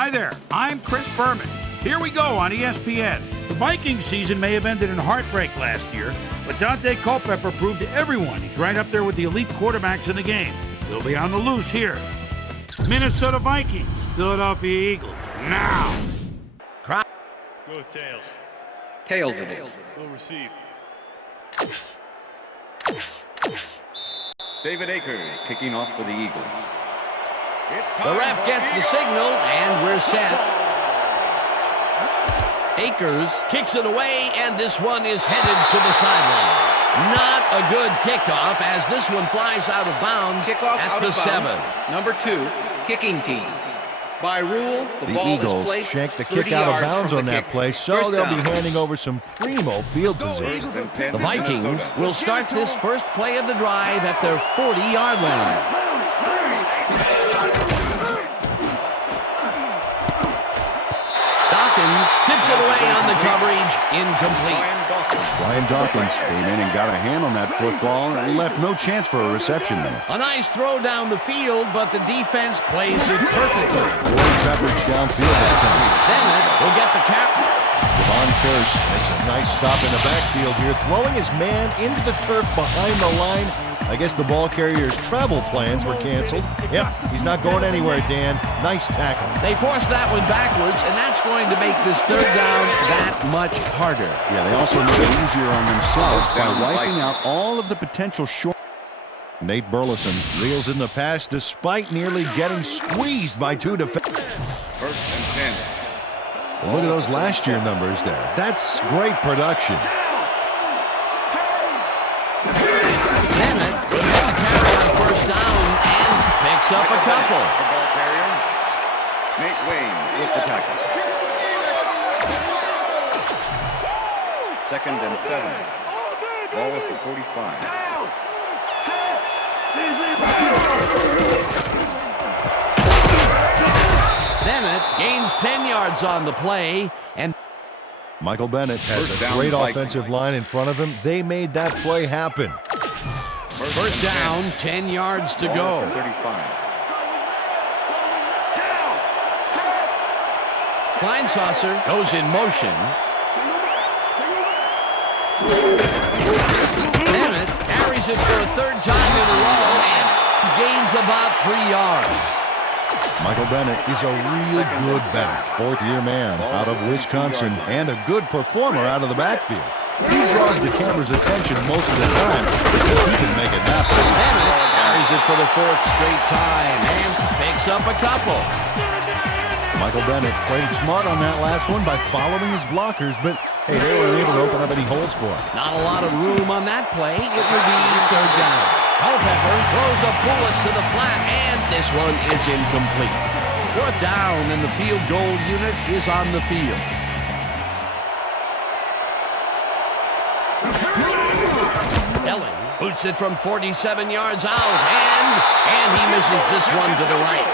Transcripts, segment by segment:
Hi there, I'm Chris Berman. Here we go on ESPN. The Vikings season may have ended in heartbreak last year, but Daunte Culpepper proved to everyone he's right up there with the elite quarterbacks in the game. He'll be on the loose here. Minnesota Vikings, Philadelphia Eagles, now. Go with tails. Tails it is. We'll receive. David Akers kicking off for the Eagles. The ref gets the signal, and we're set. Akers kicks it away, and this one is headed to the sideline. Not a good kickoff, as this one flies out of bounds at the 7. Number 2, kicking team. By rule, the ball Eagles is placed shanked the 30 kick out of yards bounds from on the that kick. play, so First they'll down. be handing over some primo field position. The Vikings will start this first play of the drive at their 40-yard line. Dawkins tips it away on the coverage, incomplete. Brian Dawkins came in and got a hand on that football and left no chance for a reception there. A nice throw down the field, but the defense plays it perfectly. Good coverage downfield that time. Bennett will get the cap. Devon Kearse makes a nice stop in the backfield here, throwing his man into the turf behind the line. I guess the ball carrier's travel plans were canceled. Yep, he's not going anywhere, Dan. Nice tackle. They force that one backwards, and that's going to make this third down that much harder. Yeah, they also made it easier on themselves by wiping out all of the potential short. Nate Burleson reels in the pass despite nearly getting squeezed by 2 defenders. First and 10. Look at those last year numbers there. That's great production. Bennett gets a carry on first down and picks up a couple. The ball carrier, Nate Wayne with the tackle. Second and 7. Ball at the 45. Bennett gains 10 yards on the play, and Michael Bennett has First a down, great Vikings. offensive line in front of him. They made that play happen. first down, 10 yards to go. 35. Kleinsasser goes in motion. Bennett carries it for a third time in a row and gains about 3 yards. Michael Bennett is a real good back. Fourth-year man out of Wisconsin and a good performer out of the backfield. He draws the camera's attention most of the time because he can make it happen. Bennett carries it for the 4th straight time and picks up a couple. Michael Bennett played it smart on that last one by following his blockers, but hey, they weren't able to open up any holes for him. Not a lot of room on that play. It would be third down. Culpepper throws a bullet to the flat, and this one is incomplete. 4th down, and the field goal unit is on the field. Ellen boots it from 47 yards out, and he misses this one to the right.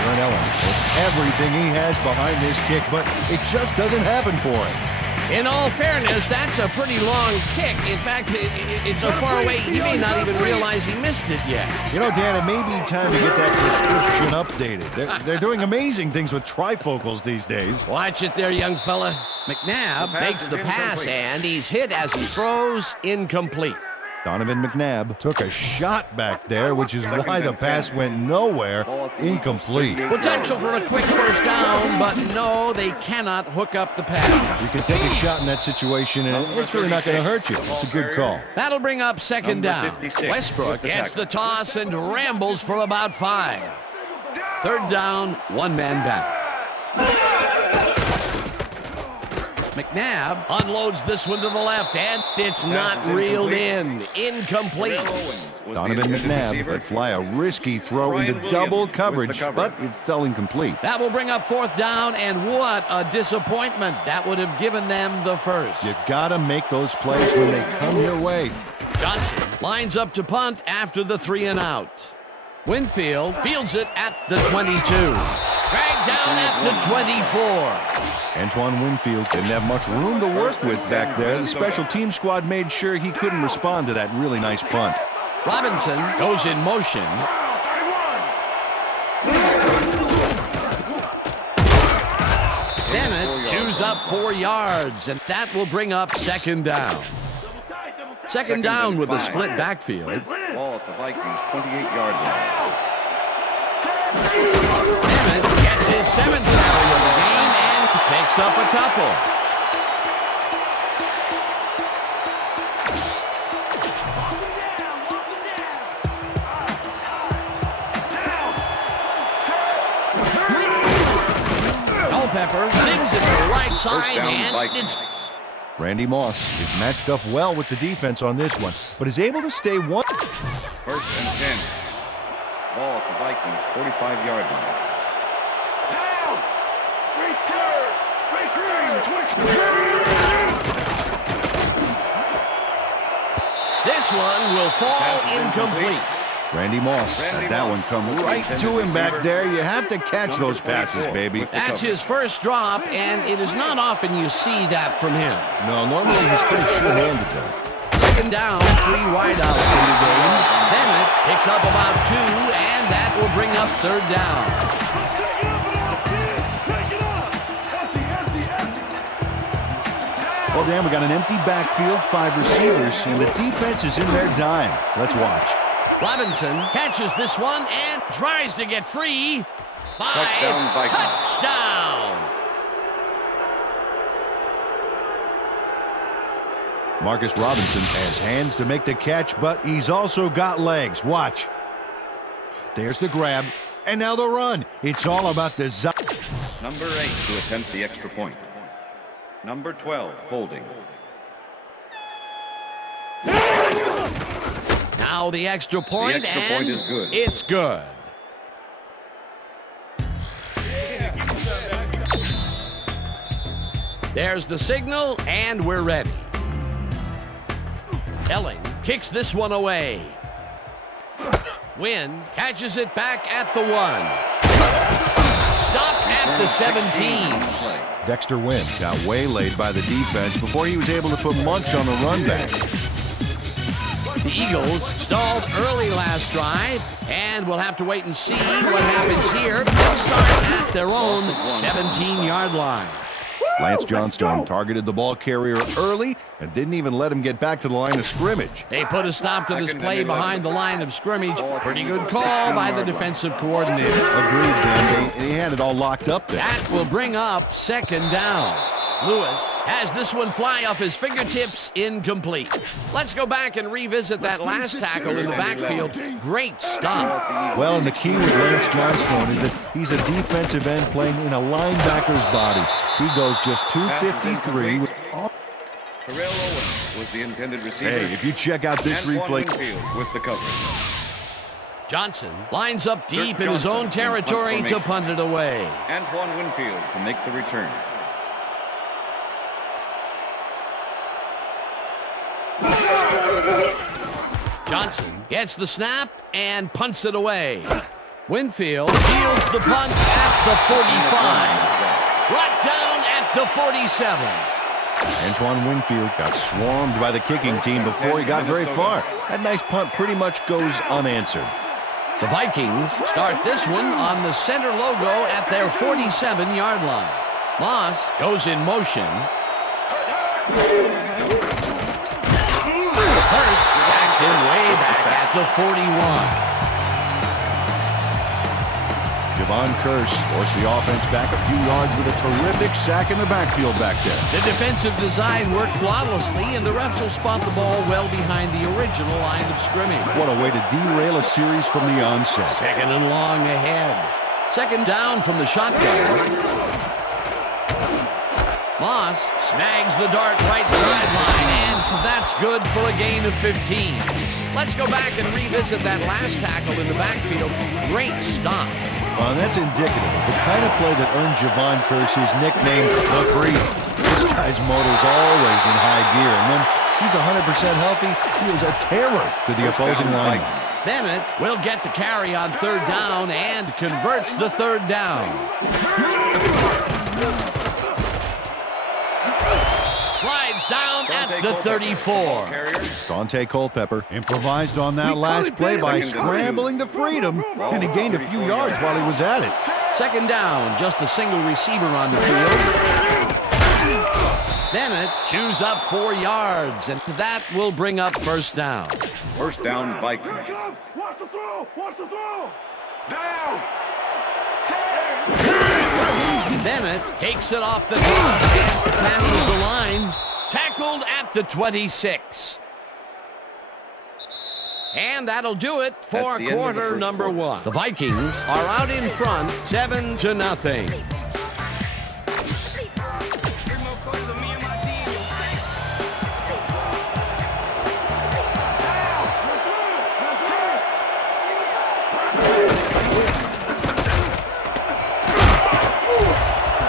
Aaron Ellen puts everything he has behind this kick, but it just doesn't happen for him. In all fairness, that's a pretty long kick. In fact, it's so far away, he may not even realize he missed it yet. You know, Dan, it may be time to get that prescription updated. They're doing amazing things with trifocals these days. Watch it there, young fella. McNabb makes the pass, and he's hit as he throws, incomplete. Donovan McNabb took a shot back there, which is why the pass went nowhere, incomplete. Potential for a quick first down, but no, they cannot hook up the pass. You can take a shot in that situation, and it's really not going to hurt you. It's a good call. That'll bring up second down. 56 Westbrook gets the toss and rambles for about 5. Third down, one man back. McNabb unloads this one to the left, and it's not reeled in. Incomplete. Donovan McNabb would fly a risky throw into double coverage, but it fell incomplete. That will bring up 4th down, and what a disappointment. That would have given them the first. You gotta make those plays when they come your way. Johnson lines up to punt after the 3 and out. Winfield fields it at the 22. Dragged down at the 24. Antoine Winfield didn't have much room to work with back there. The special team squad made sure he couldn't respond to that really nice punt. Robinson goes in motion. up 4 yards, and that will bring up second down. Second down with a split backfield. Ball at the Vikings' 28-yard line. Bennett gets his 7th carry of the game and picks up a couple. Culpepper zings it to the right side, and it's... Randy Moss is matched up well with the defense on this one, but is able to stay one. 1st and 10. Ball at the Vikings' 45-yard line. This one will fall incomplete. Randy Moss had that one come right to him back there. You have to catch those passes, baby. That's his first drop, and it is not often you see that from him. No, normally he's pretty sure-handed there. Second down, 3 wideouts in the game. Bennett picks up about 2, and that will bring up third down. Well, Dan, we got an empty backfield, 5 receivers, and the defense is in their dime. Let's watch. Robinson catches this one and tries to get free. 5, Touchdown, Vikings. touchdown. Marcus Robinson has hands to make the catch, but he's also got legs. Watch. There's the grab, and now the run. It's all about the... Number 8 to attempt the extra point. Number 12, holding. Now the extra point, The extra point is good. It's good. There's the signal, and we're ready. Elling kicks this one away. Wynn catches it back at the 1. Stopped at the 17. Dexter Wynn got waylaid by the defense before he was able to put Munch on the run back. The Eagles stalled early last drive, and we'll have to wait and see what happens here. They'll start at their own 17-yard line. Lance Johnstone targeted the ball carrier early and didn't even let him get back to the line of scrimmage. They put a stop to this play behind the line of scrimmage. Pretty good call by the defensive coordinator. Agreed, Dan. He had it all locked up there. That will bring up second down. Lewis has this one fly off his fingertips, incomplete. Let's go back and revisit that last tackle in the backfield. Great stop. Well, and the key with Lance Johnstone is that he's a defensive end playing in a linebacker's body. He goes just 253. Terrell Owens was the intended receiver. Hey, if you check out this replay. Winfield with the coverage. Johnson lines up deep in his own territory to punt it away. Antoine Winfield to make the return. Johnson gets the snap and punts it away. Winfield fields the punt at the 45. Brought down at the 47. Antoine Winfield got swarmed by the kicking team before he got very far. That nice punt pretty much goes unanswered. The Vikings start this one on the center logo at their 47-yard line. Moss goes in motion. Hurst sacks him way back at the 41. Javon Curse forced the offense back a few yards with a terrific sack in the backfield back there. The defensive design worked flawlessly, and the refs will spot the ball well behind the original line of scrimmage. What a way to derail a series from the onset. Second and long ahead. Second down from the shotgun. Moss snags the dart right sideline, and that's good for a gain of 15. Let's go back and revisit that last tackle in the backfield. Great stop. Well, that's indicative of the kind of play that earned Javon Curse his nickname, The Freak. This guy's motor's always in high gear, and when he's 100% healthy, he is a terror to the opposing line. Bennett will get the carry on third down and converts the third down. Slides down at the 34. Daunte Culpepper improvised on that last play by scrambling to freedom, and he gained a few yards while he was at it. Second down, just a single receiver on the field. Bennett chews up 4 yards, and that will bring up first down. First down, Vikings. Watch the throw! Watch the throw! Down! Bennett takes it off the cross and passes the line. Tackled at the 26. And that'll do it for quarter number 1. The Vikings are out in front, 7-0.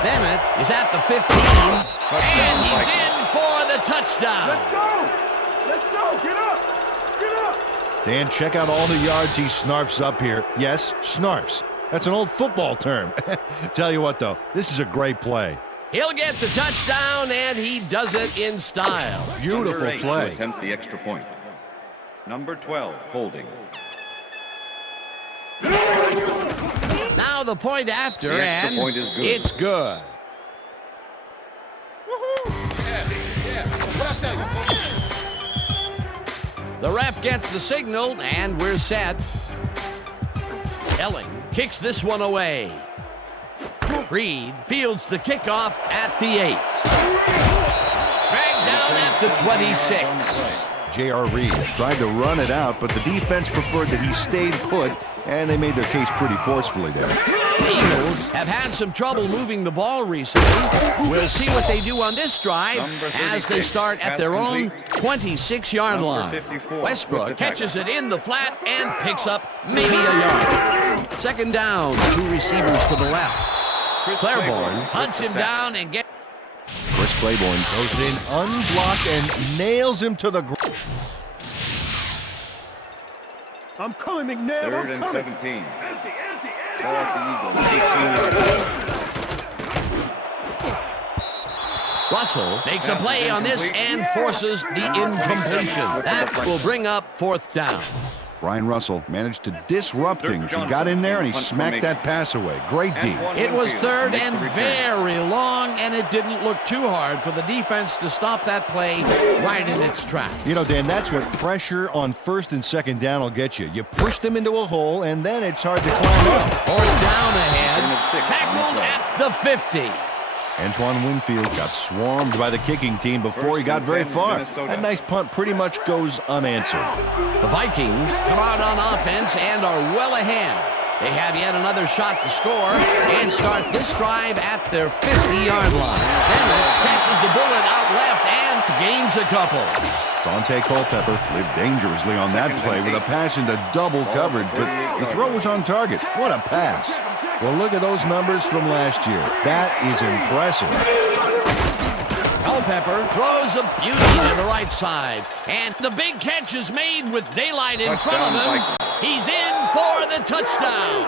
Bennett is at the 15, and he's in for the touchdown. Let's go! Let's go! Get up! Get up! Dan, check out all the yards he snarfs up here. Yes, snarfs. That's an old football term. Tell you what, though, this is a great play. He'll get the touchdown, and he does it in style. Beautiful To play. attempt the extra point. Number 12, holding. Now the point after, The extra and point is good. it's good. The ref gets the signal, and we're set. Elling kicks this one away. Reed fields the kickoff at the 8. Dragged down at the 26. J.R. Reed tried to run it out, but the defense preferred that he stayed put, and they made their case pretty forcefully there. The Eagles have had some trouble moving the ball recently. We'll see what they do on this drive as they start at their own 26-yard line. Westbrook catches it in the flat and picks up maybe a yard. Second down, 2 receivers to the left. Claiborne hunts him down and gets... Chris Claiborne goes in unblocked and nails him to the ground. I'm coming, McNabb. Third I'm and coming. 17. Empty. Ball at the Eagles. 18 yards. Russell makes a play on this and forces the incompletion. That will bring up fourth down. Brian Russell managed to disrupt things. He got in there and he smacked that pass away. Great D. It was third and very long, and it didn't look too hard for the defense to stop that play right in its tracks. You know, Dan, that's what pressure on first and second down will get you. You push them into a hole, and then it's hard to climb up. Fourth down ahead, tackled at the 50. Antoine Winfield got swarmed by the kicking team before he got very far. That nice punt pretty much goes unanswered. The Vikings come out on offense and are well ahead. They have yet another shot to score and start this drive at their 50-yard line. Bennett catches the bullet out left and gains a couple. Daunte Culpepper lived dangerously on that play with a pass into double coverage, but the throw was on target. What a pass. Well, look at those numbers from last year. That is impressive. Culpepper throws a beauty to the right side, and the big catch is made with daylight in front of him. He's in for the touchdown.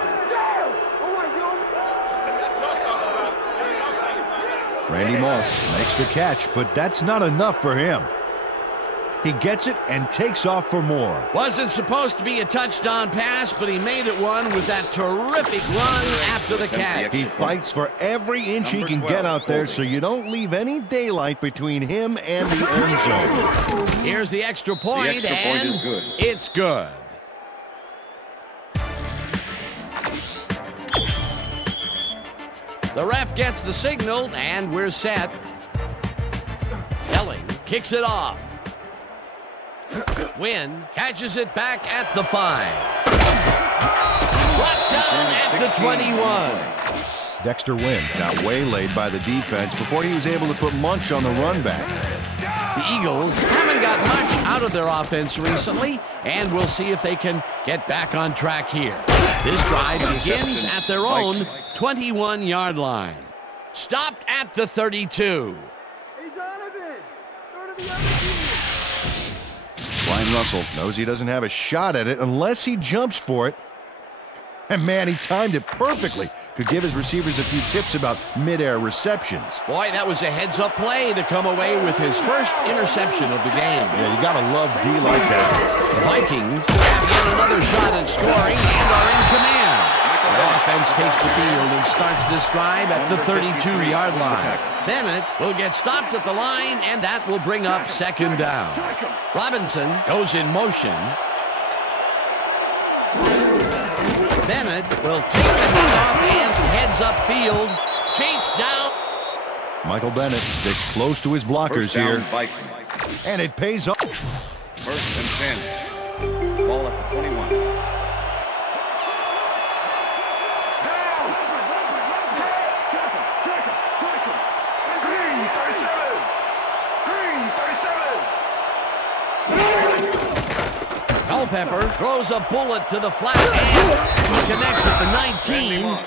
Randy Moss makes the catch, but that's not enough for him. He gets it and takes off for more. Wasn't supposed to be a touchdown pass, but he made it one with that terrific run after the catch. He fights for every inch he can get out there, so you don't leave any daylight between him and the end zone. Here's the extra point, The extra point is good. It's good. The ref gets the signal, and we're set. Elling kicks it off. Wynn catches it back at the 5. Brought down at the 21. Dexter Wynn got waylaid by the defense before he was able to put Munch on the run back. The Eagles haven't got much out of their offense recently, and we'll see if they can get back on track here. This drive begins at their own 21-yard line. Stopped at the 32. Hey, Donovan! Go to the other team! Brian Russell knows he doesn't have a shot at it unless he jumps for it. And man, he timed it perfectly. Could give his receivers a few tips about mid-air receptions. Boy, that was a heads-up play to come away with his first interception of the game. Yeah, you gotta love D like that. The Vikings have yet another shot at scoring and are in command. Their offense takes the field and starts this drive at the 32-yard line. Bennett will get stopped at the line, and that will bring up second down. Robinson goes in motion. Bennett will take the handoff and heads upfield. Chase down. Michael Bennett sticks close to his blockers here. Vikings. And it pays off. First and 10. Ball at the 21. Culpepper throws a bullet to the flat, and he connects at the 19.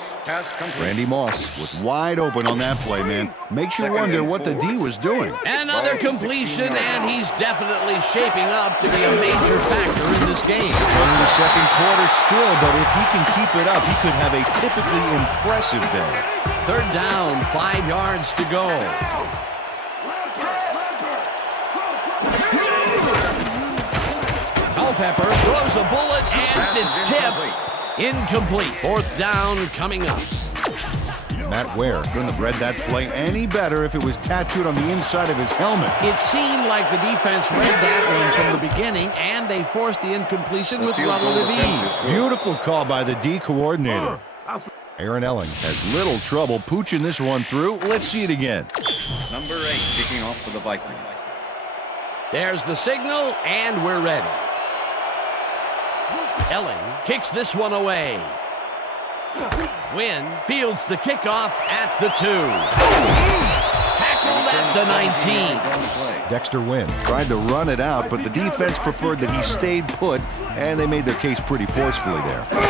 Randy Moss was wide open on that play, man. Makes you wonder what the D was doing. Another completion, and he's definitely shaping up to be a major factor in this game. It's only the second quarter still, but if he can keep it up, he could have a typically impressive day. Third down, 5 yards to go. Culpepper throws a bullet, and it's tipped. Incomplete. Fourth down coming up. Matt Ware couldn't have read that play any better if it was tattooed on the inside of his helmet. It seemed like the defense read that one from the beginning, and they forced the incompletion with relative ease. Beautiful call by the D coordinator. Aaron Elling has little trouble pooching this one through. Let's see it again. Number 8 kicking off for the Vikings. There's the signal, and we're ready. Elling kicks this one away. Wynn fields the kickoff at the 2. Tackled at the 19. Dexter Wynn Tried to run it out, but the defense preferred that he stayed put, and they made their case pretty forcefully there. The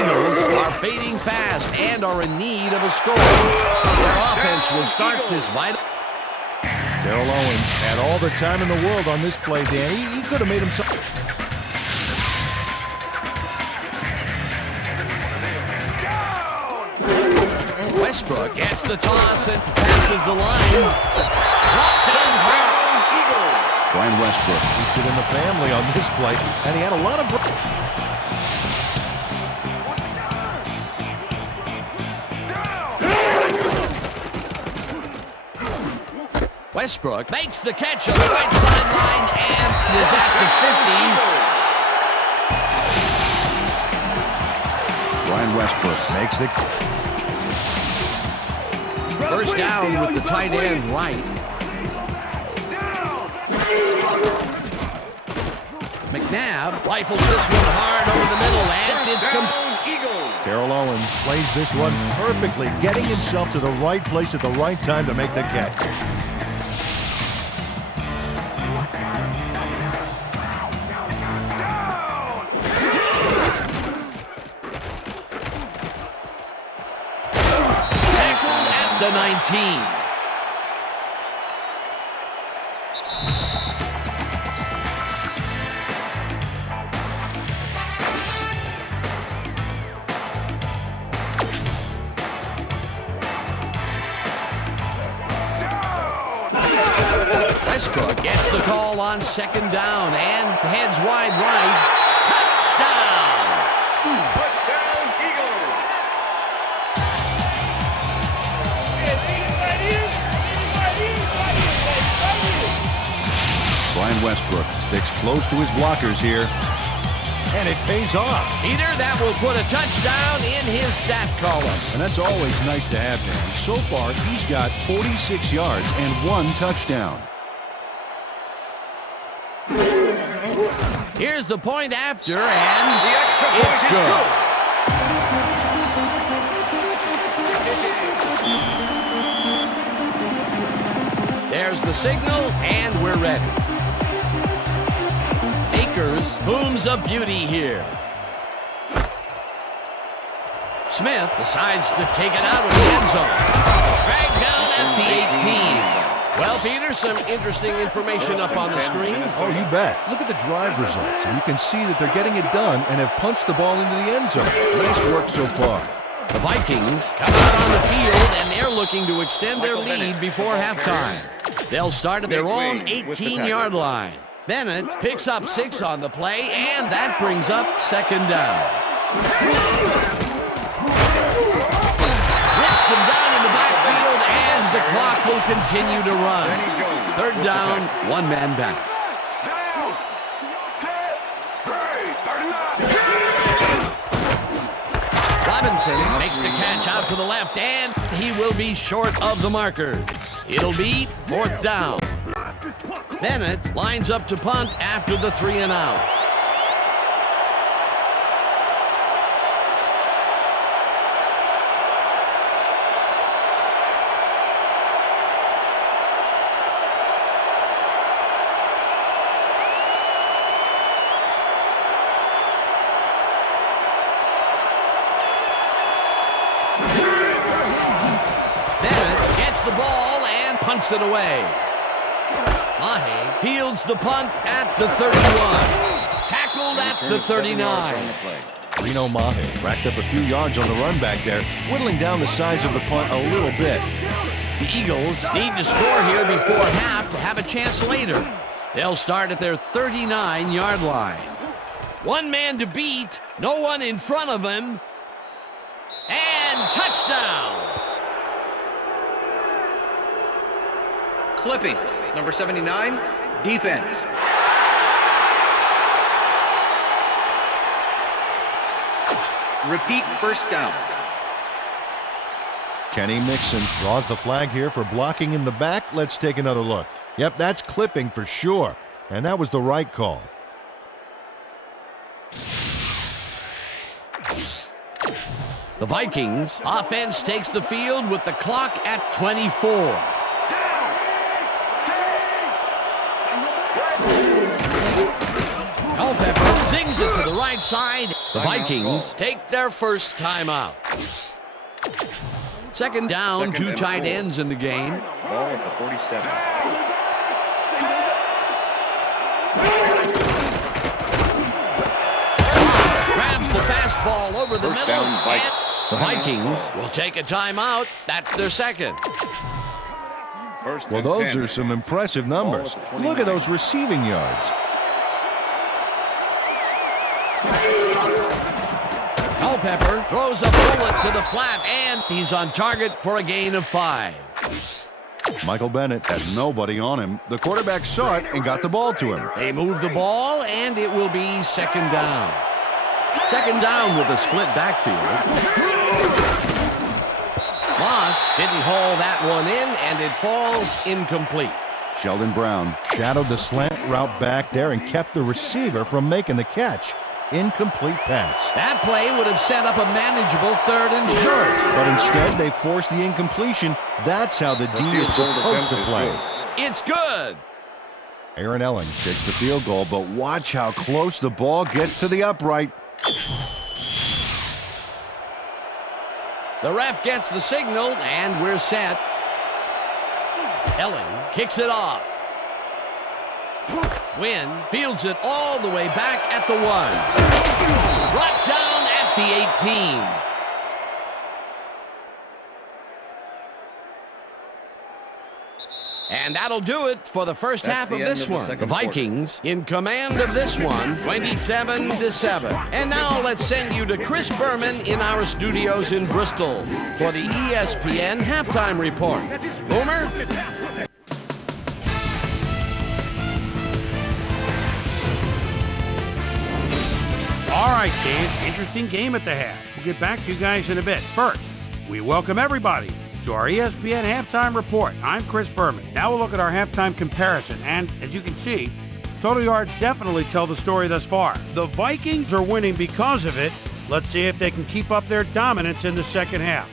Eagles are fading fast and are in need of a score. Their offense will start this vital. Terrell Owens had all the time in the world on this play, Danny. He could have made himself. Westbrook gets the toss and passes the line. Brian Westbrook keeps it in the family on this play, and he had a lot of. Westbrook makes the catch on the right sideline and is at the 50. Brian Westbrook makes the. First down with the tight end right. McNabb rifles this one hard over the middle, and it's complete. Terrell Owens plays this one perfectly, getting himself to the right place at the right time to make the catch. Tackled at the 19. Westbrook gets the call on second down and heads wide right. Touchdown! Touchdown, Eagles! Brian Westbrook sticks close to his blockers here. And it pays off. Peter, that will put a touchdown in his stat column. And that's always nice to have, Dan. So far, he's got 46 yards and 1 touchdown. Here's the point after, and The extra point it's is good. There's the signal, and we're ready. Akers booms a beauty here. Smith decides to take it out of the end zone. Dragged down at the 18. Well, Peter, some interesting information up on the screen. Oh, you bet. Look at the drive results, and you can see that they're getting it done and have punched the ball into the end zone. Nice work so far. The Vikings come out on the field, and they're looking to extend their lead before halftime. They'll start at their own 18-yard line. Bennett picks up 6 on the play, and that brings up second down. continue to run. Third down, one man back. Down. Set. Hurry. 39. Robinson makes the catch out to the left, and he will be short of the markers. It'll be fourth down. Bennett lines up to punt after the 3 and out. Bennett gets the ball and punts it away. Mahe fields the punt at the 31. Tackled at the 39. Reno Mahe racked up a few yards on the run back there, whittling down the size of the punt a little bit. The Eagles need to score here before half to have a chance later. They'll start at their 39-yard line. One man to beat, no one in front of him. And touchdown! Clipping, number 79, defense. Repeat first down. Kenny Mixon draws the flag here for blocking in the back. Let's take another look. Yep, that's clipping for sure. And that was the right call. The Vikings offense takes the field with the clock at 24. Culpepper zings it to the right side. The Vikings take their first timeout. Second down, two tight ends in the game. Ball at the 47. Grabs the fastball over the First middle. down, Vikings. And the Vikings will take a timeout. That's their second. First Well, and those 10. are some impressive numbers. Ball at the Look at 29. those receiving yards. Culpepper throws a bullet to the flat, and he's on target for a gain of 5. Michael Bennett Had nobody on him. The quarterback saw it and got the ball to him. They move the ball, and it will be second down. Second down with a split backfield. Moss didn't haul that one in, and it falls incomplete. Sheldon Brown. shadowed the slant route back there and kept the receiver from making the catch. Incomplete pass. That play would have set up a manageable third and short. But instead, they forced the incompletion. That's how the D is field goal supposed to attempt is play. good. It's good. Aaron Elling takes the field goal, but watch how close the ball gets to the upright. The ref gets the signal, and we're set. Elling kicks it off. Wynn fields it all the way back at the 1. Brought down at the 18. And that'll do it for the first That's half the of end this of the one. second The Vikings in command of this one, 27-7. And now let's send you to Chris Berman in our studios in Bristol for the ESPN halftime report. Boomer? All right, Dan, interesting game at the half. We'll get back to you guys in a bit. First, we welcome everybody to our ESPN halftime report. I'm Chris Berman. Now we'll look at our halftime comparison, and as you can see, total yards definitely tell the story thus far. The Vikings are winning because of it. Let's see if they can keep up their dominance in the second half.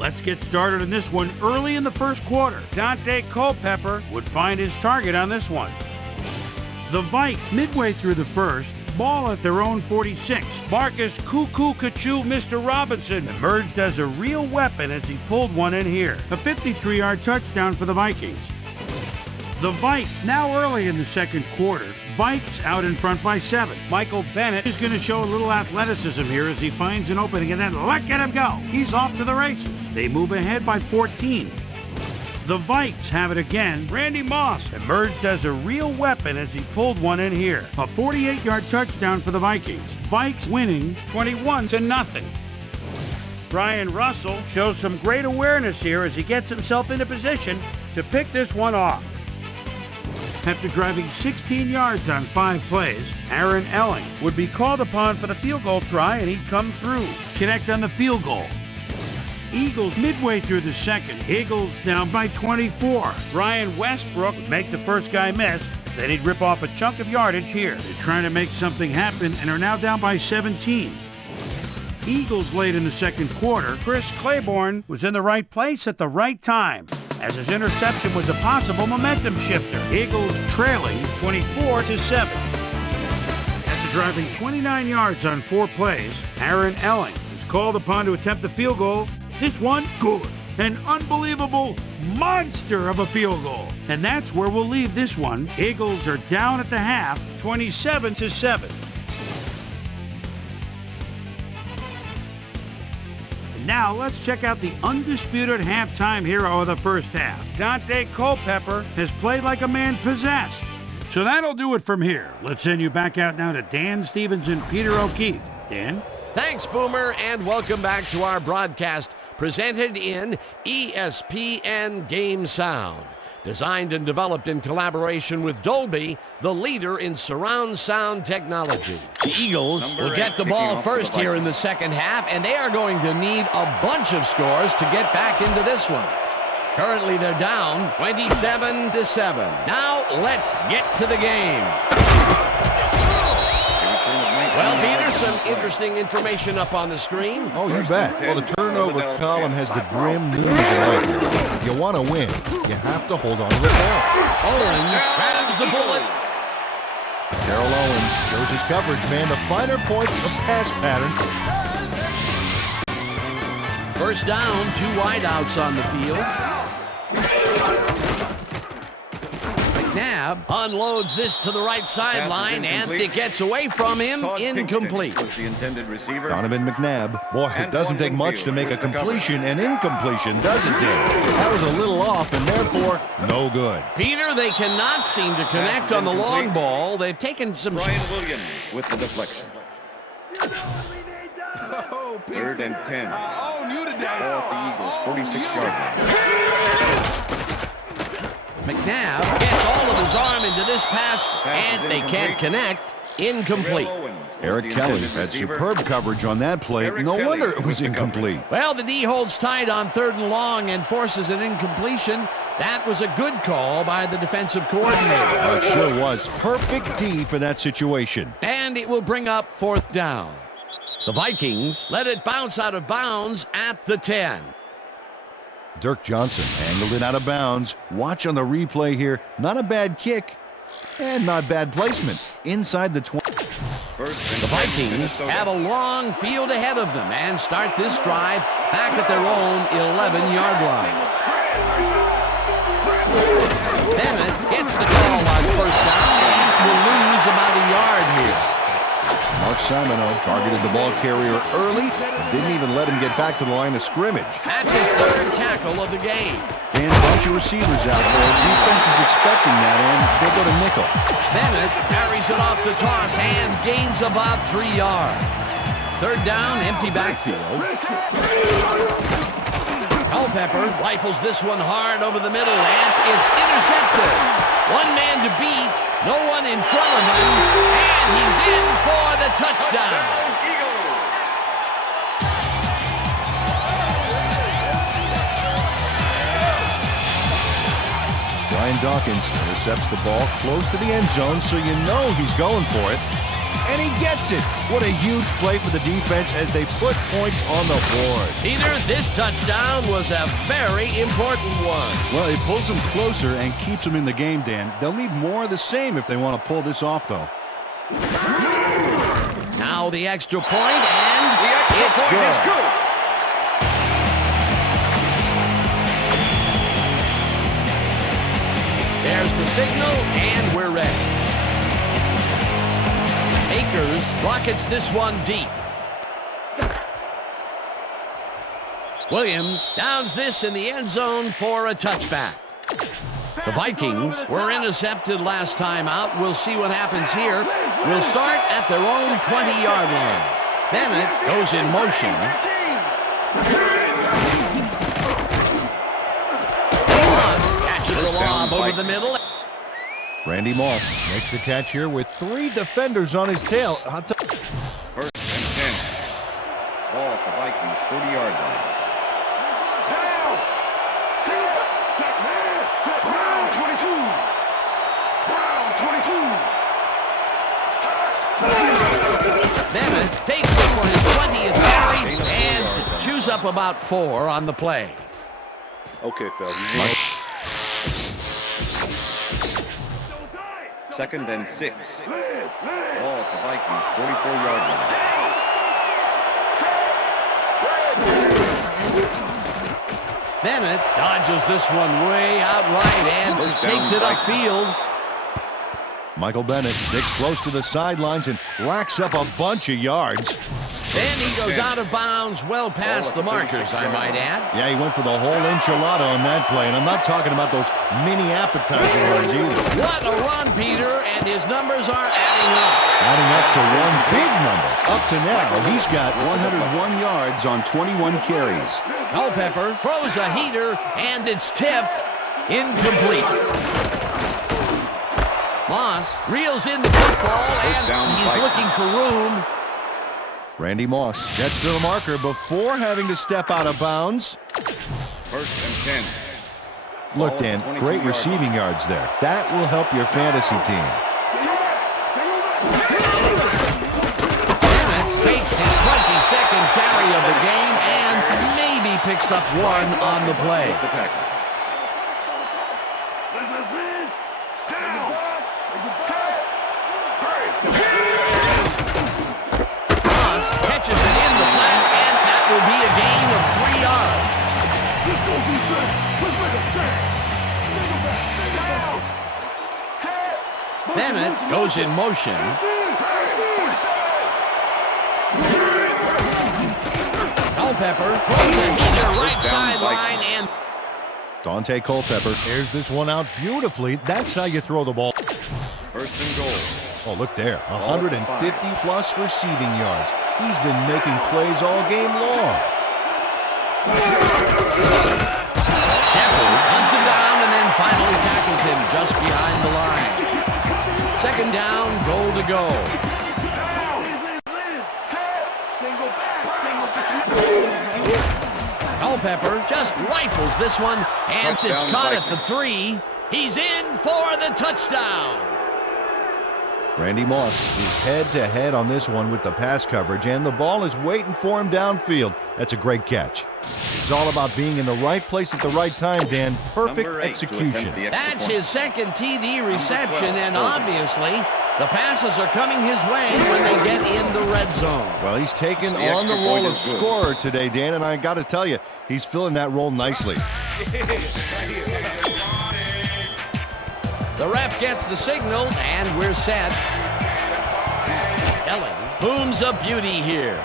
Let's get started on this one early in the first quarter. Daunte Culpepper would find his target on this one. The Vikes, midway through the first, ball at their own 46. Marcus Cuckoo Kachu Mr. Robinson emerged as a real weapon as he pulled one in here. A 53-yard touchdown for the Vikings. The Vikes now early in the second quarter. Vikes out in front by 7. Michael Bennett is going to show a little athleticism here as he finds an opening, and then look at him go. He's off to the races. They move ahead by 14. The Vikes have it again. Randy Moss emerged as a real weapon as he pulled one in here. A 48-yard touchdown for the Vikings. Vikes winning 21-0. Brian Russell shows some great awareness here as he gets himself into position to pick this one off. After driving 16 yards on 5 plays, Aaron Elling would be called upon for the field goal try, and he'd come through. Connect on the field goal. Eagles midway through the second. Eagles down by 24. Brian Westbrook would make the first guy miss. Then he'd rip off a chunk of yardage here. They're trying to make something happen and are now down by 17. Eagles late in the second quarter. Chris Claiborne was in the right place at the right time, as his interception was a possible momentum shifter. Eagles trailing 24-7. After driving 29 yards on 4 plays, Aaron Elling was called upon to attempt the field goal. This one, good. An unbelievable monster of a field goal. And that's where we'll leave this one. Eagles are down at the half, 27-7. Now let's check out the undisputed halftime hero of the first half. Daunte Culpepper has played like a man possessed. So that'll do it from here. Let's send you back out now to Dan Stevens and Peter O'Keefe. Dan? Thanks, Boomer, and welcome back to our broadcast presented in ESPN Game Sound. Designed and developed in collaboration with Dolby, the leader in surround sound technology. The Eagles will get the ball first here in the second half, and they are going to need a bunch of scores to get back into this one. Currently, they're down 27-7. Now, let's get to the game. Well, Peter, some interesting information up on the screen. Oh, you bet. Well, the turnover column has the grim news right here. If you want to win, you have to hold on to the ball. Owens grabs the bullet. Terrell Owens shows his coverage, man. The finer points of pass pattern. First down, 2 wideouts on the field. McNabb unloads this to the right sideline, and it gets away from him. Incomplete. Donovan McNabb. Boy, it doesn't take much to make a completion and incompletion, does it, Dan? That was a little off, and therefore, no good. Peter, they cannot seem to connect on the long ball. They've taken some... Brian Williams with the deflection. Third and 10. Ball at the Eagles' 46-yard line. McNabb gets all of his arm into this pass, and they can't connect. Incomplete. Eric Kelly had superb coverage on that play. No wonder it was incomplete. Well, the D holds tight on 3rd and long and forces an incompletion. That was a good call by the defensive coordinator. It sure was. Perfect D for that situation. And it will bring up 4th down. The Vikings let it bounce out of bounds at the 10. Dirk Johnson angled it out of bounds. Watch on the replay here. Not a bad kick and not bad placement. Inside the 20. The Vikings have a long field ahead of them and start this drive back at their own 11-yard line. Bennett gets the call on 1st down and will lose about a yard here. Mark Simoneau targeted the ball carrier early and didn't even let him get back to the line of scrimmage. That's his 3rd tackle of the game. And a bunch of receivers out there. Defense is expecting that, and they go to nickel. Bennett carries it off the toss and gains about 3 yards. 3rd down, empty backfield. Culpepper rifles this one hard over the middle, and it's intercepted. One man to beat, no one in front of him, and he's in for the touchdown. Brian Dawkins intercepts the ball close to the end zone, so you know he's going for it. And he gets it. What a huge play for the defense as they put points on the board. Peter, this touchdown was a very important one. Well, it pulls them closer and keeps them in the game, Dan. They'll need more of the same if they want to pull this off, though. Now the extra point, and it's good. There's the signal, and we're ready. Akers rockets this one deep. Williams downs this in the end zone for a touchback. The Vikings were intercepted last time out. We'll see what happens here. We'll start at their own 20-yard line. Bennett goes in motion. Moss catches the lob over the middle. Randy Moss makes the catch here with 3 defenders on his tail. First and 10. Ball at the Vikings 40-yard line. Down. Check man. Brown 22. Brown 22. Bennett takes it for his 20th carry and chews up about 4 on the play. Okay, fellas. Second and 6. Ball at the Vikings 44-yard line. Bennett dodges this one way out right and takes it upfield. Michael Bennett sticks close to the sidelines and racks up a bunch of yards. Then he goes out of bounds well past the markers, I might add. Yeah, he went for the whole enchilada on that play, and I'm not talking about those mini appetizer runs either. What a run, Peter, and his numbers are adding up. Adding up to one big number. Up to now, he's got 101 yards on 21 carries. Culpepper throws a heater, and it's tipped. Incomplete. Moss reels in the football, and he's looking for room. Randy Moss gets to the marker before having to step out of bounds. First and 10. Look, Dan, great receiving yards there. That will help your fantasy team. Bennett takes his 22nd carry of the game and maybe picks up 1 on the play. The tackle. Moss catches it in the flat, and that will be a gain of 3 yards. Bennett goes in motion. Culpepper throws a heater right sideline, and Daunte Culpepper airs this one out beautifully. That's how you throw the ball. First and goal. Oh, look there. 150-plus receiving yards. He's been making plays all game long. Shepard hunts him down and then finally tackles him just behind the line. Second down, goal to go. Culpepper just rifles this one, and it's caught at the 3. He's in for the touchdown. Randy Moss is head-to-head on this one with the pass coverage, and the ball is waiting for him downfield. That's a great catch. It's all about being in the right place at the right time, Dan. Perfect execution. That's his second TD reception, and obviously the passes are coming his way when they get in the red zone. Well, he's taken on the role of scorer today, Dan, and I got to tell you, he's filling that role nicely. The ref gets the signal, and we're set. Ellen booms a beauty here.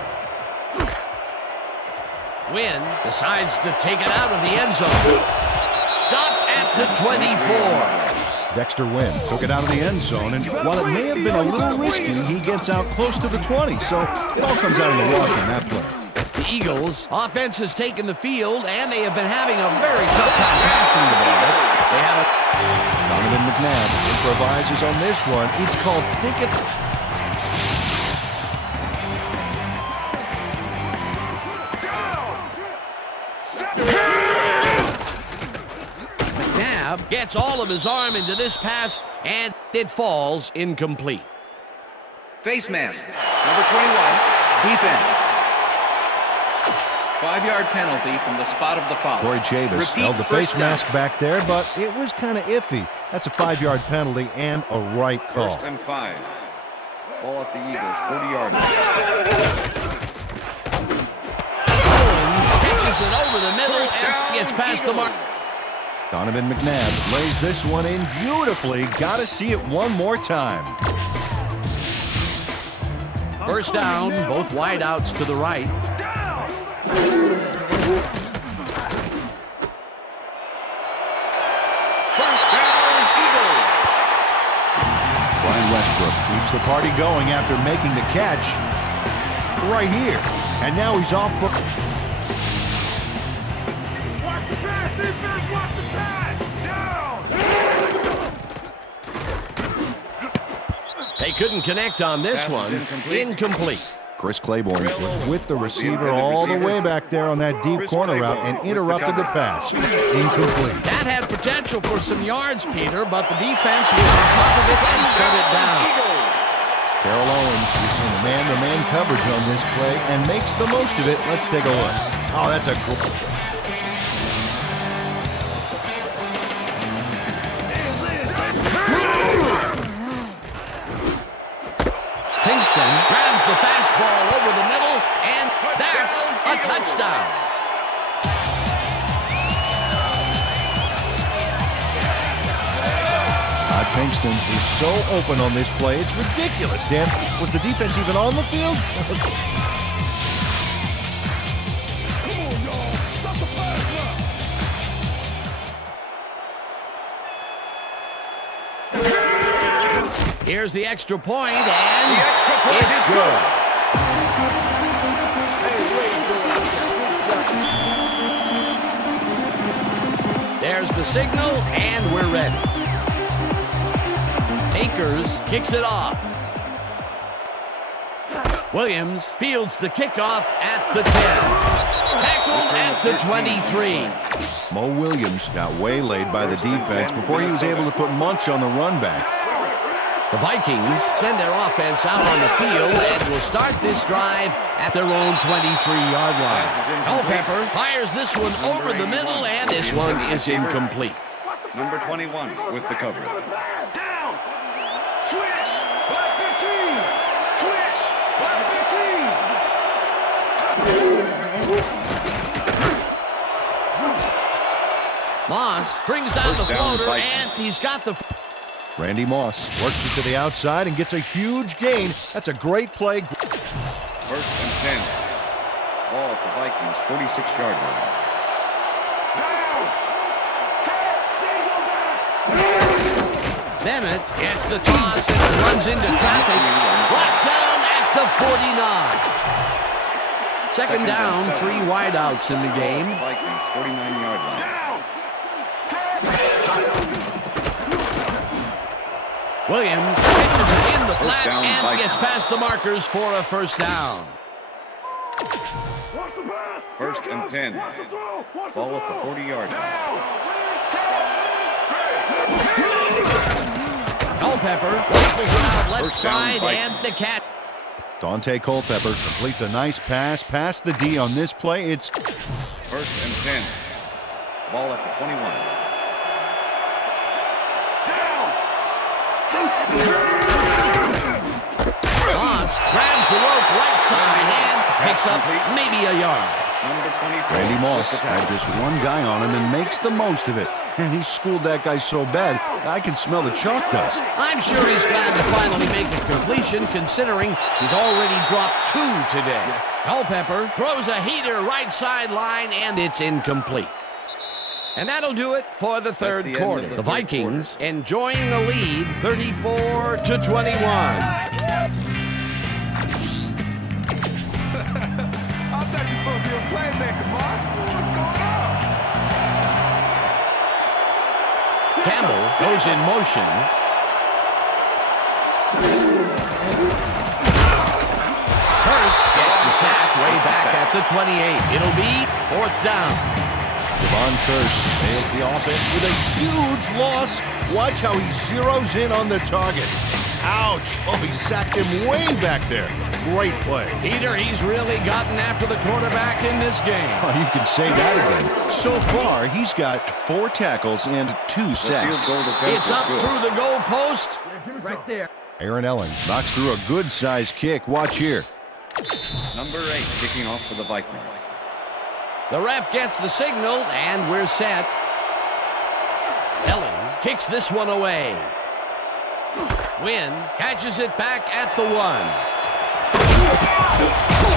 Wynn decides to take it out of the end zone. Stopped at the 24. Dexter Wynn took it out of the end zone, and while it may have been a little risky, he gets out close to the 20, so it all comes out in the wash on that play. The Eagles' offense has taken the field, and they have been having a very tough time passing the ball. They have a Donovan McNabb improvises on this one. It's called Pick It. McNabb gets all of his arm into this pass, and it falls incomplete. Face mask, number 21, defense. 5-yard penalty from the spot of the foul. Corey Chavis held the face mask back there, but it was kind of iffy. That's a 5-yard penalty and a right call. First and 5. Ball at the Eagles, 40-yard line. Owens pitches it over the middle and gets past the mark. Donovan McNabb lays this one in beautifully. Got to see it one more time. First down, both wideouts to the right. First down, Eagles. Brian Westbrook keeps the party going after making the catch right here. And now he's off for... Defense, watch the pass. Down. They couldn't connect on this one. Incomplete. Chris Claiborne Was with the receiver all the way back there on that deep corner route and interrupted the pass. Incomplete. That had potential for some yards, Peter, but the defense was on top of it and shut it down. Terrell Owens using the man-to-man coverage on this play and makes the most of it. Let's take a look. Oh, that's a cool. Pinkston grabs the fastball over the middle, and that's a touchdown. Pinkston is so open on this play. It's ridiculous, Dan. Was the defense even on the field? Here's the extra point, and it's good. There's the signal, and we're ready. Akers kicks it off. Williams fields the kickoff at the 10. Tackled at the 23. Mo Williams got waylaid by the defense before he was able to put Munch on the run back. The Vikings send their offense out on the field and will start this drive at their own 23-yard line. Culpepper fires this one over the middle, and this one is incomplete. Number 21 with the coverage. Down. Switch. Black 15. Switch. Black 15. Moss brings down the floater, and he's got the... Randy Moss works it to the outside and gets a huge gain. That's a great play. First and 10. Ball at the Vikings' 46-yard line. Bennett gets the toss and runs into traffic. Brought down at the 49. Second down, 3 wideouts in the game. Vikings 49-yard line. Williams pitches it in the flat down, and Vikings. gets past the markers for a first down. First and 10. Ball at the 40-yard line. Culpepper rifles it out left First down, side Vikings. and the catch. Daunte Culpepper completes a nice pass past the D on this play. It's First and 10. Ball at the 21. Moss grabs the rope right side and picks up maybe a yard. Number 24. Randy Moss had just one guy on him and makes the most of it. And he schooled that guy so bad, I can smell the chalk dust. I'm sure he's glad to finally make a completion, considering he's already dropped 2 today. Culpepper throws a heater right sideline, and it's incomplete. And that'll do it for the third quarter. The Vikings enjoying the lead, 34-21. I thought you were supposed to be a playmaker, Moss. What's going on? Campbell goes in motion. Hurst gets the sack way back at the 28. It'll be 4th down. Devon Kearse nails the offense with a huge loss. Watch how he zeroes in on the target. Ouch! Oh, he sacked him way back there. Great play. Peter, he's really gotten after the quarterback in this game. Oh, you can say that again. So far, he's got 4 tackles and 2 sacks. It's up through the goal post. Right there. Aaron Ellen Knocks through a good-sized kick. Watch here. Number 8 kicking off for the Vikings. The ref gets the signal, and we're set. Ellen kicks this one away. Wynn catches it back at the 1.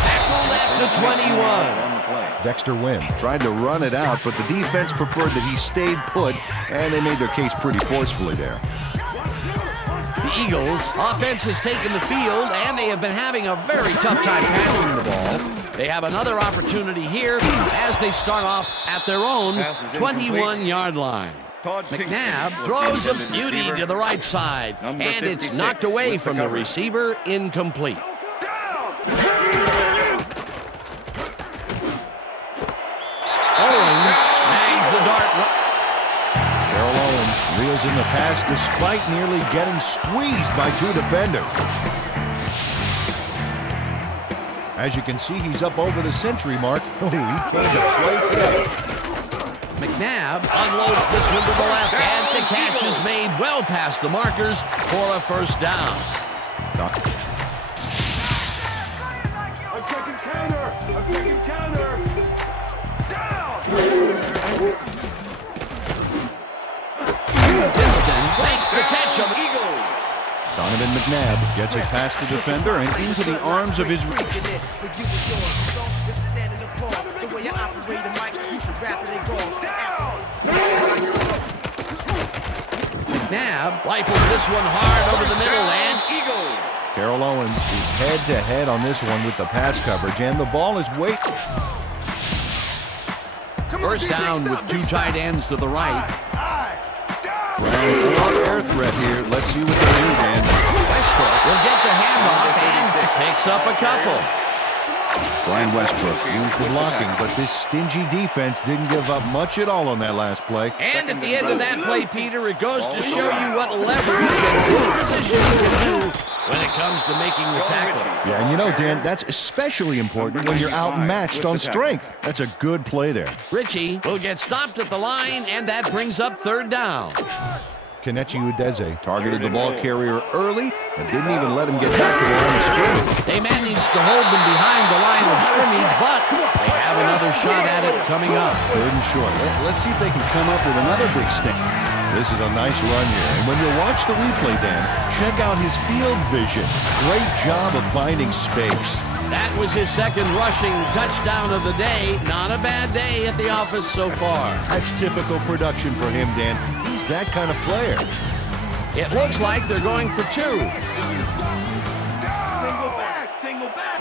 Tackled at the 21. Dexter Wynn Tried to run it out, but the defense preferred that he stayed put, and they made their case pretty forcefully there. The Eagles' offense has taken the field, and they have been having a very tough time passing the ball. They have another opportunity here as they start off at their own 21-yard line. McNabb throws a beauty to the right side, and it's knocked away from the receiver, incomplete. Owens snags the dart. Terrell Owens reels in the pass despite nearly getting squeezed by two defenders. As you can see, he's up over the century mark. Oh, he came to play today. McNabb unloads this one to the left, and the catch is made well past the markers for a first down. I'm taking counter. Down. Winston makes the catch of the Eagles. Donovan McNabb gets it past the defender and into the arms of his... McNabb rifles this one hard over the middle, and Eagles. Terrell Owens is head-to-head on this one with the pass coverage, and the ball is waiting. First down with two tight ends to the right. Brown, air threat here. Let's see what they do, Dan. Westbrook will get the handoff and picks up a couple. Brian Westbrook used the blocking, but this stingy defense didn't give up much at all on that last play. And at the end of that play, Peter, it goes to show you what leverage and good position you can do when it comes to making the tackle. Yeah, and you know, Dan, that's especially important when you're outmatched on strength. That's a good play there. Richie will get stopped at the line, and that brings up third down. Kenechi Udeze Targeted the ball carrier early and didn't even let him get back to the line of scrimmage. They managed to hold them behind the line of scrimmage, but they have another shot at it coming up. Third and short. Let's see if they can come up with another big stand. This is a nice run here. And when you watch the replay, Dan, check out his field vision. Great job of finding space. That was his second rushing touchdown of the day. Not a bad day at the office so far. That's typical production for him, Dan. He's that kind of player. It looks like they're going for two. Single back.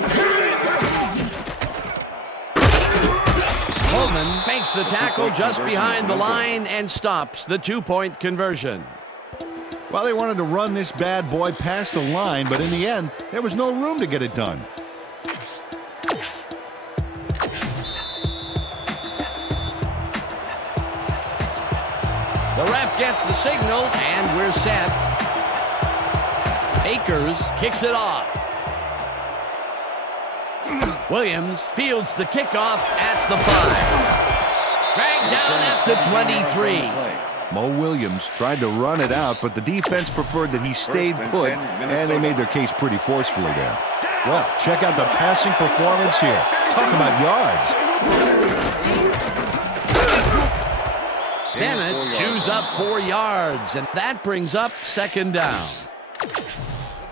Coleman makes the tackle just behind the line and stops the two-point conversion. Well, they wanted to run this bad boy past the line, but in the end, there was no room to get it done. The ref gets the signal, and we're set. Akers kicks it off. Williams fields the kickoff at the 5. Dragged down at the 23. Mo Williams tried to run it out, but the defense preferred that he stayed put, and they made their case pretty forcefully there. Well, check out the passing performance here. Talk about yards. Bennett chews up 4 yards, and that brings up second down.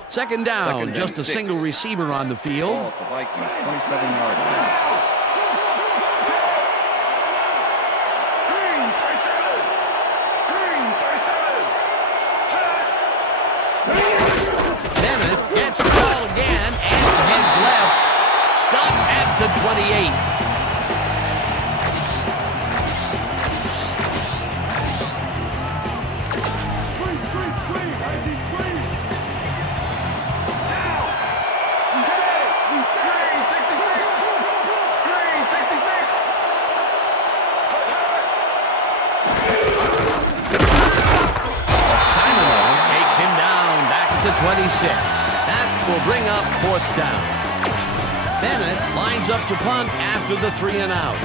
Second down, just a single receiver on the field. The Vikings, 27-yard line. Bennett gets the ball again and heads left. Stop at the 28. Simon takes him down back to 26. That will bring up fourth down. Bennett lines up to punt after the 3 and out.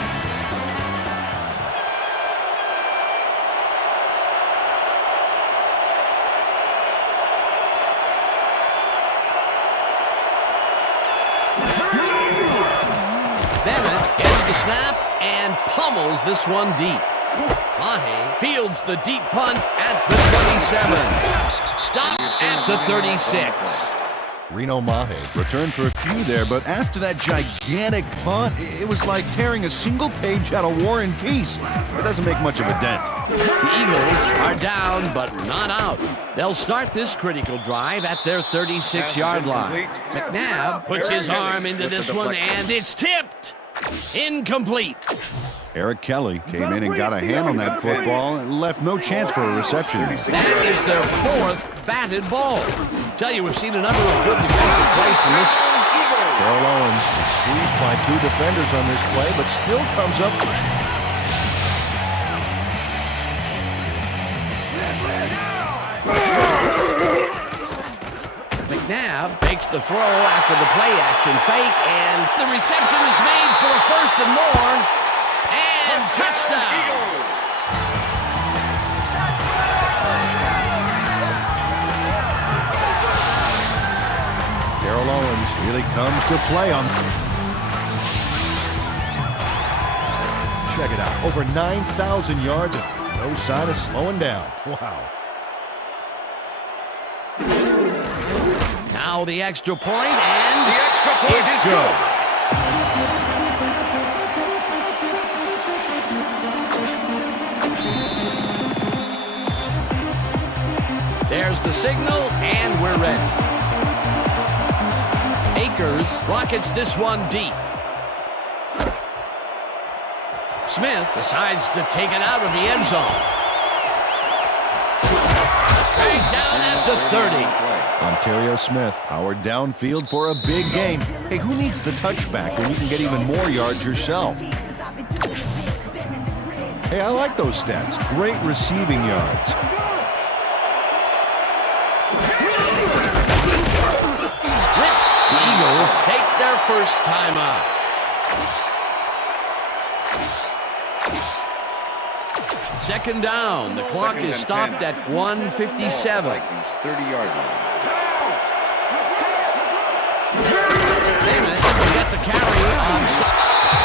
Bennett gets the snap and pummels this one deep. Mahe fields the deep punt at the 27. Stop at the 36. Reno Mahe. Returned for a few there, but after that gigantic punt, it was like tearing a single page out of War and Peace. It doesn't make much of a dent. The Eagles are down, but not out. They'll start this critical drive at their 36-yard line. McNabb puts his arm into this one, and it's tipped. Incomplete. Eric Kelly came in and got a hand on that football and left no chance for a reception. That is their 4th batted ball. Tell you, we've seen a number of good defensive plays from this. Terrell Owens squeezed by 2 defenders on this play, but still comes up. McNabb makes the throw after the play-action fake, and the reception is made for a 1st and more, and touchdown. Terrell Owens really comes to play on. Check it out. Over 9,000 yards and no sign of slowing down. Wow. Now the extra point, and the extra point is good. There's the signal, and we're ready. Akers rockets this one deep. Smith decides to take it out of the end zone. Right down at the 30. Ontario Smith powered downfield for a big gain. Hey, who needs the touchback when you can get even more yards yourself? Hey, I like those stats. Great receiving yards. The Eagles take their first time out. Second down. The clock is stopped at 1:57. Vikings 30-yard line. Bennett got the carry on.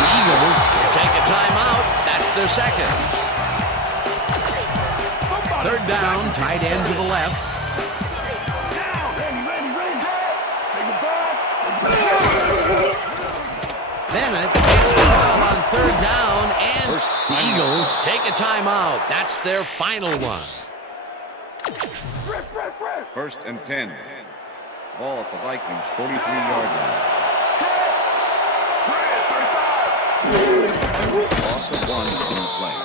The Eagles take a timeout. That's their second. Third down, tight end to the left. Bennett gets the ball on 3rd down, and the Eagles take a timeout. That's their final one. 1st and 10. Ball at the Vikings 43-yard line. Loss of 1 on the play.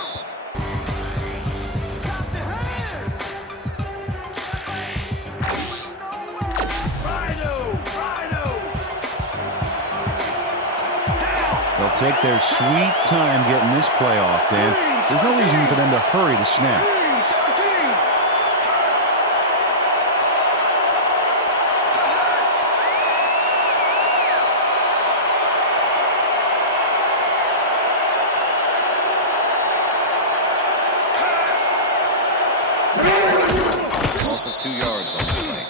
They'll take their sweet time getting this play off, Dan. There's no reason for them to hurry the snap. Loss of 2 yards on the play.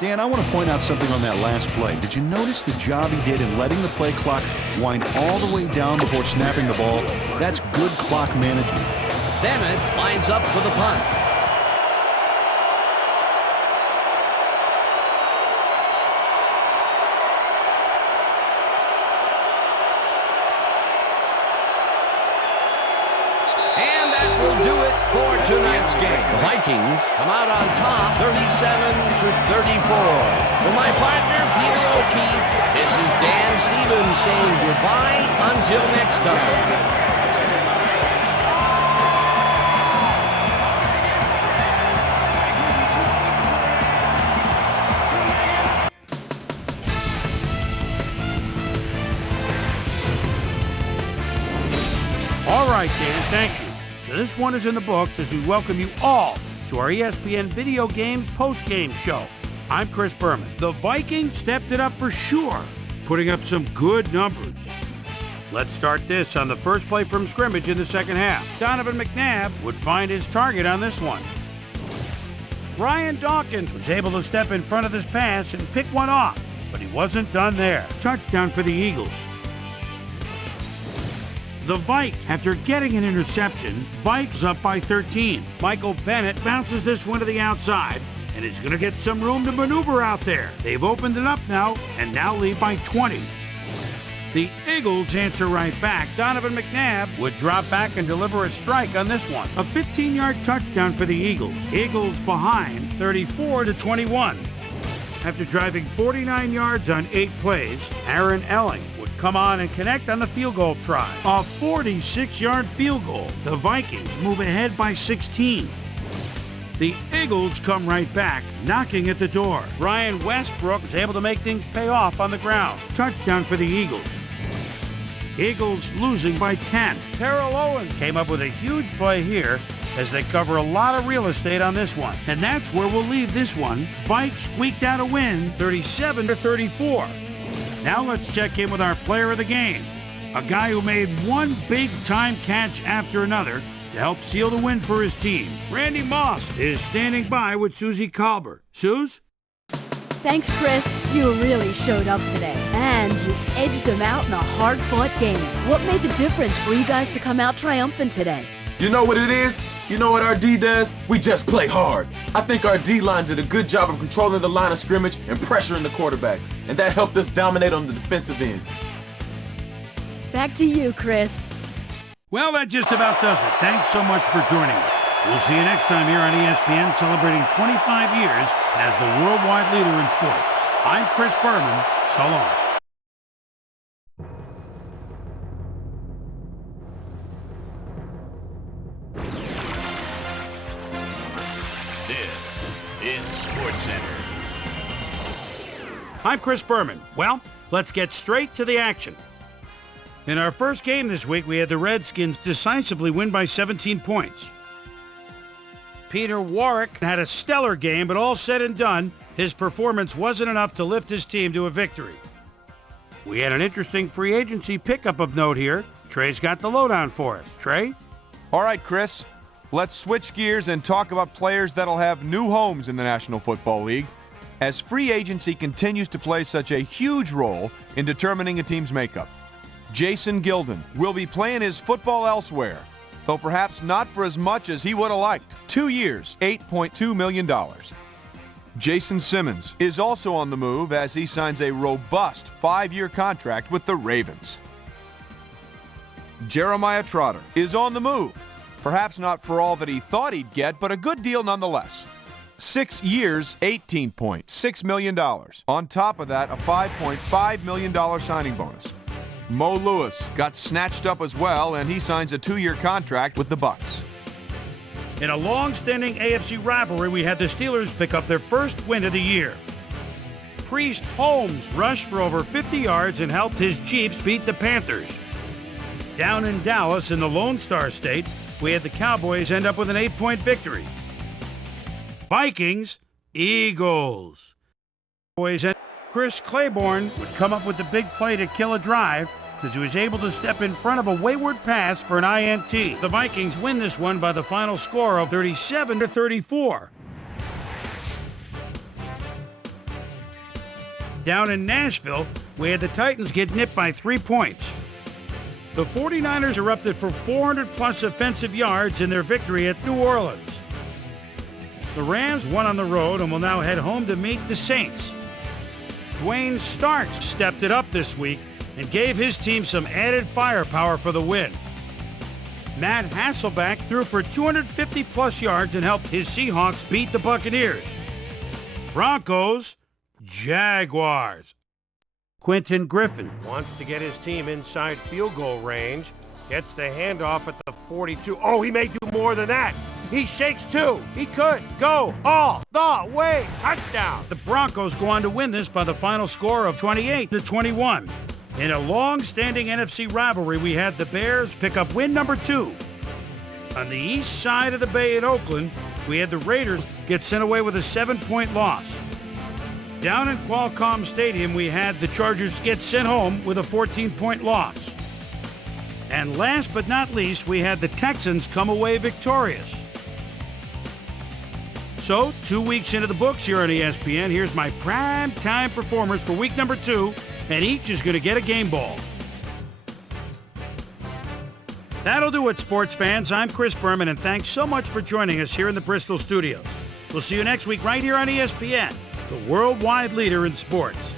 Dan, I want to point out something on that last play. Did you notice the job he did in letting the play clock wind all the way down before snapping the ball? That's good clock management. Bennett lines up for the punt. And that will do it for tonight's game. The Vikings come out on top, 37-34. For my partner, Peter O'Keefe, this is Dan Stevens saying goodbye until next time. All right, Dan, thank you. So this one is in the books as we welcome you all to our ESPN Video Games post-game show. I'm Chris Berman. The Vikings stepped it up for sure, putting up some good numbers. Let's start this on the first play from scrimmage in the second half. Donovan McNabb would find his target on this one. Ryan Dawkins was able to step in front of this pass and pick one off, but he wasn't done there. Touchdown for the Eagles. The Vikes, after getting an interception, Vikes up by 13. Michael Bennett bounces this one to the outside, and is going to get some room to maneuver out there. They've opened it up now, and now lead by 20. The Eagles answer right back. Donovan McNabb would drop back and deliver a strike on this one. A 15-yard touchdown for the Eagles. Eagles behind 34-21. After driving 49 yards on 8 plays, Aaron Elling would come on and connect on the field goal try. A 46-yard field goal. The Vikings move ahead by 16. The Eagles come right back, knocking at the door. Ryan Westbrook is able to make things pay off on the ground. Touchdown for the Eagles. Eagles losing by 10. Terrell Owens came up with a huge play here as they cover a lot of real estate on this one. And that's where we'll leave this one. Vikes squeaked out a win, 37-34. Now let's check in with our player of the game, a guy who made one big-time catch after another to help seal the win for his team. Randy Moss is standing by with Susie Colbert. Suze? Thanks, Chris. You really showed up today, and you edged them out in a hard-fought game. What made the difference for you guys to come out triumphant today? You know what it is? You know what our D does? We just play hard. I think our D-line did a good job of controlling the line of scrimmage and pressuring the quarterback, and that helped us dominate on the defensive end. Back to you, Chris. Well, that just about does it. Thanks so much for joining us. We'll see you next time here on ESPN, celebrating 25 years as the worldwide leader in sports. I'm Chris Berman. So long. This is SportsCenter. I'm Chris Berman. Well, let's get straight to the action. In our first game this week, we had the Redskins decisively win by 17 points. Peter Warrick had a stellar game, but all said and done, his performance wasn't enough to lift his team to a victory. We had an interesting free agency pickup of note here. Trey's got the lowdown for us. Trey? All right, Chris. Let's switch gears and talk about players that'll have new homes in the National Football League, as free agency continues to play such a huge role in determining a team's makeup. Jason Gilden will be playing his football elsewhere, though perhaps not for as much as he would have liked. 2 years, $8.2 million. Jason Simmons is also on the move as he signs a robust 5-year contract with the Ravens. Jeremiah Trotter is on the move, perhaps not for all that he thought he'd get, but a good deal nonetheless. 6 years, $18.6 million. On top of that, a $5.5 million signing bonus. Mo Lewis got snatched up as well, and he signs a 2-year contract with the Bucs. In a long-standing AFC rivalry, we had the Steelers pick up their first win of the year. Priest Holmes rushed for over 50 yards and helped his Chiefs beat the Panthers. Down in Dallas in the Lone Star State, we had the Cowboys end up with an 8-point victory. Vikings, Eagles. Chris Claiborne would come up with the big play to kill a drive as he was able to step in front of a wayward pass for an INT. The Vikings win this one by the final score of 37-34. Down in Nashville, we had the Titans get nipped by 3 points. The 49ers erupted for 400-plus offensive yards in their victory at New Orleans. The Rams won on the road and will now head home to meet the Saints. Dwayne Starks stepped it up this week and gave his team some added firepower for the win. Matt Hasselbeck threw for 250-plus yards and helped his Seahawks beat the Buccaneers. Broncos, Jaguars. Quentin Griffin wants to get his team inside field goal range. Gets the handoff at the 42. Oh, he may do more than that. He shakes two. He could go all the way. Touchdown. The Broncos go on to win this by the final score of 28-21. In a long-standing NFC rivalry, we had the Bears pick up win number 2. On the east side of the bay in Oakland, we had the Raiders get sent away with a 7-point loss. Down in Qualcomm Stadium, we had the Chargers get sent home with a 14-point loss. And last but not least, we had the Texans come away victorious. So, 2 weeks into the books here on ESPN, here's my prime time performers for week number 2, and each is going to get a game ball. That'll do it, sports fans. I'm Chris Berman, and thanks so much for joining us here in the Bristol studios. We'll see you next week right here on ESPN, the worldwide leader in sports.